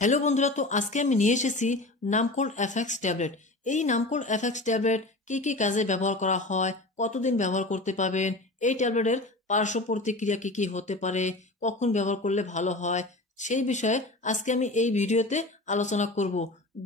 Hello বন্ধুরা, তো আজকে আমি নিয়ে এসেছি নামকোল্ড এফএক্স ট্যাবলেট। এই নামকোল্ড এফএক্স ট্যাবলেট কি কি কাজে ব্যবহার করা হয়, কতদিন ব্যবহার করতে পারবেন, এই ট্যাবলেটের পার্শ্ব প্রতিক্রিয়া কি কি হতে পারে, কখন ব্যবহার করলে ভালো হয়, সেই বিষয়ে আজকে আমি এই ভিডিওতে আলোচনা করব।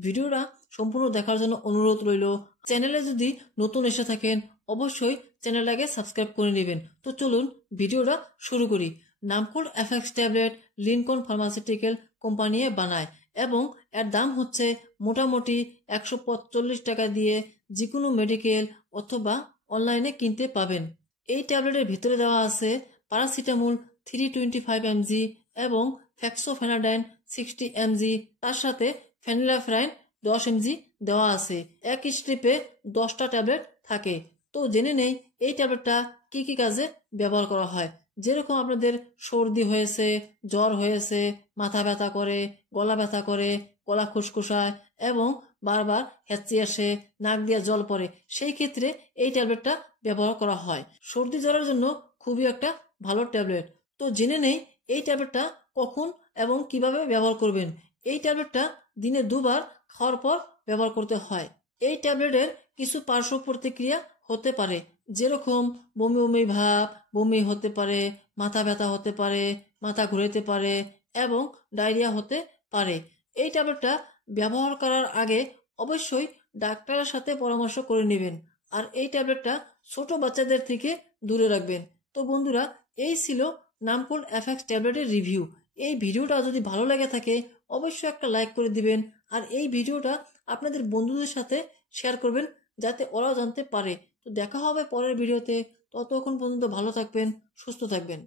ভিডিওটা সম্পূর্ণ দেখার জন্য অনুরোধ রইল। চ্যানেলে যদি নতুন এসে থাকেন অবশ্যই চ্যানেলটাকে সাবস্ক্রাইব করে নেবেন। তো চলুন ভিডিওটা শুরু করি। নামকোল্ড FX tablet Lincoln pharmaceutical company বানায় এবং এর দাম হচ্ছে মোটামুটি 145 টাকা দিয়ে যে কোনো মেডিকেল অথবা অনলাইনে কিনতে পাবেন। এই ট্যাবলেটের ভিতরে দেওয়া আছে প্যারাসিটামল 325 mg এবং ফ্যাক্সোফেনাডাইন 60 mg, তার সাথে ফেনিলাফ্রাইন 10 mg দেওয়া আছে। এক স্ট্রিপে 10টা ট্যাবলেট থাকে। তো জেনে নেই এই ট্যাবলেটটা কি কি কাজে ব্যবহার করা হয়। যেরকম আপনাদের সর্দি হয়েছে, জ্বর হয়েছে, মাথা ব্যথা করে, গলা ব্যথা করে, গলা খুসখুসায় এবং বারবার হ্যাঁচি আসে, নাক দিয়ে জল পড়ে, সেই ক্ষেত্রে এই ট্যাবলেটটা ব্যবহার করা হয়। সর্দি জ্বরের জন্য খুবই একটা ভালো ট্যাবলেট। তো জেনে নেই এই ট্যাবলেটটা কখন এবং কিভাবে ব্যবহার করবেন। এই ট্যাবলেটটা দিনে 2বার খাওয়ার পর ব্যবহার করতে হয়। এই ট্যাবলেটের কিছু পার্শ্ব প্রতিক্রিয়া হতে পারে, যেরকম বমি বমি ভাব, বমি হতে পারে, মাথা ব্যথা হতে পারে, মাথা ঘুরাতে পারে এবং ডায়রিয়া হতে পারে। এই ট্যাবলেটটা ব্যবহার করার আগে অবশ্যই ডাক্তারের সাথে পরামর্শ করে নেবেন। আর এই ট্যাবলেটটা ছোট বাচ্চাদের থেকে দূরে রাখবেন। তো বন্ধুরা, এই ছিল নামকোল্ড এফএক্স ট্যাবলেটের রিভিউ। এই ভিডিওটা যদি ভালো লেগে থাকে অবশ্যই একটা লাইক করে দিবেন আর এই ভিডিওটা আপনাদের বন্ধুদের সাথে শেয়ার করবেন যাতে ওরাও জানতে পারে। তো দেখা হবে পরের ভিডিওতে। ততক্ষণ পর্যন্ত ভালো থাকবেন, সুস্থ থাকবেন।